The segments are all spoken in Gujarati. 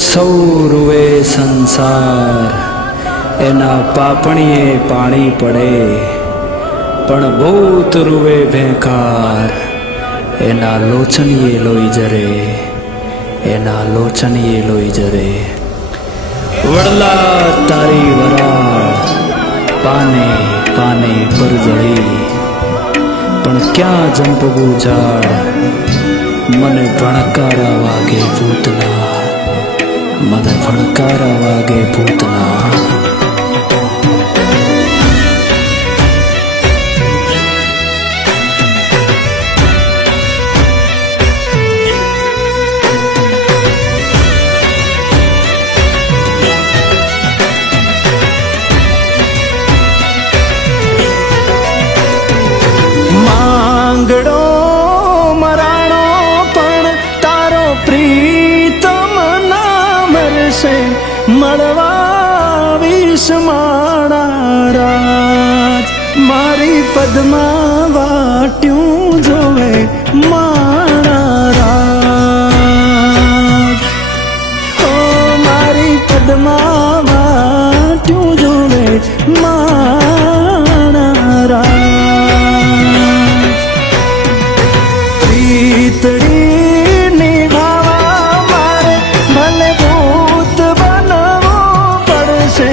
સૌરુવે સંસાર એના પાપણીએ પાણી પડે, પણ બહુત રૂવે ભેંકાર એના લોચનીએ લોહી જરે, એના લોચનીએ લોહી જરે. વડલા તારી વરાળ પાને પાને પર જળી, પણ ક્યાં જંપવું ઝાડ, મને ભણકારા વાગે ભૂતના, મને ભણકારા વાગે ભૂતના. માંગડો મરાણો પણ તારો પ્રીતમ ના મરશે, મળવા વિષ માણા રાજ, મારી પદમાં વાટ્યું જોવે માણા રાજ. ઓ મારી પદમાં વાટ્યું જોવે માણા રાજ. પ્રીતડી નિભાવા મારે ભલે ભૂત બનવું પડશે,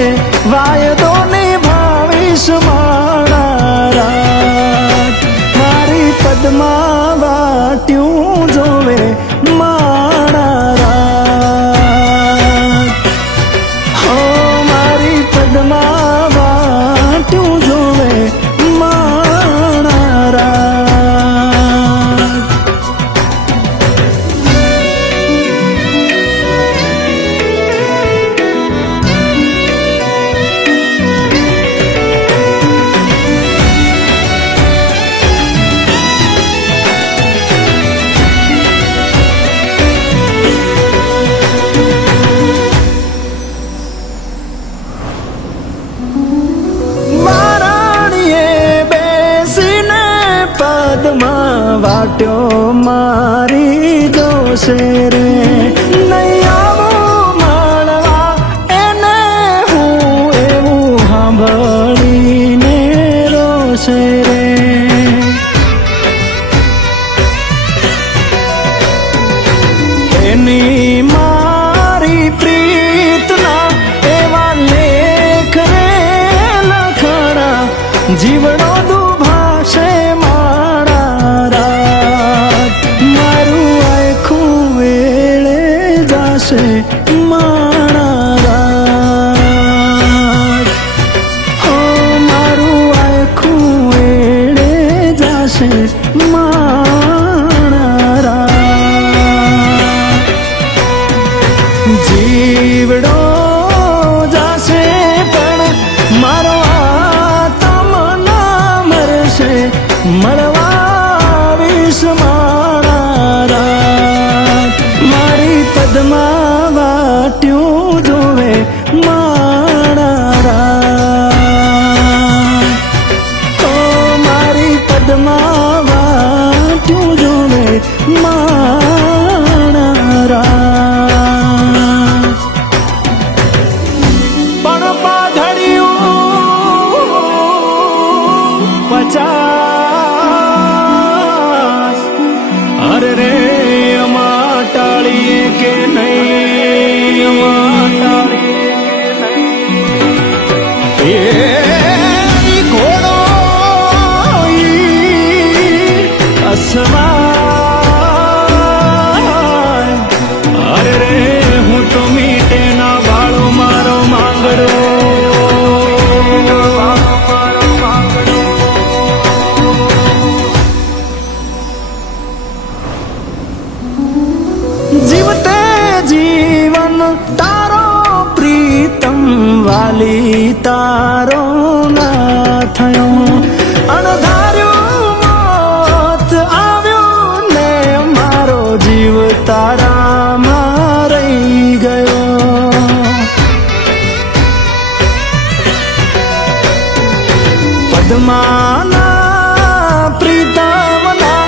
વાયદો નિભાવીશ માણા રાજ, મારી પદમાં વાટ્યું જોવે માણા રાજ. હો મારી પદમાં વાટ્યું જોવે માણા રાજ. પદમાં વાટ્યો મારી જોશે રે, નહીં આવું મળવા એને હું એવું સાંભળીને રોશે રે. એની મારી પ્રીતના એવા લેખ રે લખણા, જીવડો દુભાશે માણા રાજ, મારું આખું વેળે જાશે માણા રાજ. હો મારું આખું વેળે જાશે માણા રાજ. જીવડો જાશે પણ મારો આત્મ ના મરશે, મળવા વિષ માણા રાજ, મારી પદમાં વાટ્યું જોવે માણા રાજ. ઓ મારી પદમાં વાટ્યું જોવે માણા રાજ. પણ પાઘડિયું 50 અરે રે અમા ટાળીએ કે નહીં, અમા ટાળીએ કે નહીં. એ ઘોડો અસવાય, અરે રે હું તો મીટે ના વાળો મારો માંગડો. જીવતે જીવન તારો પ્રીતમ વાલી તારો ના થયો, અણધાર્યું મોત આવ્યું ને મારો જીવ તારામાં રહી ગયો. પદ્માના પ્રીતમના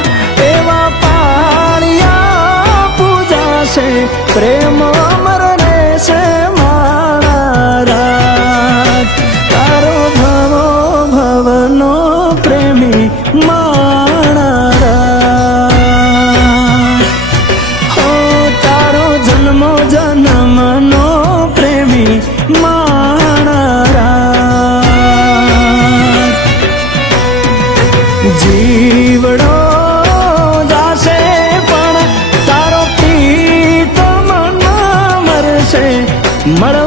એવા પાળિયા પૂજાશે, પ્રેમ અમરને મળવા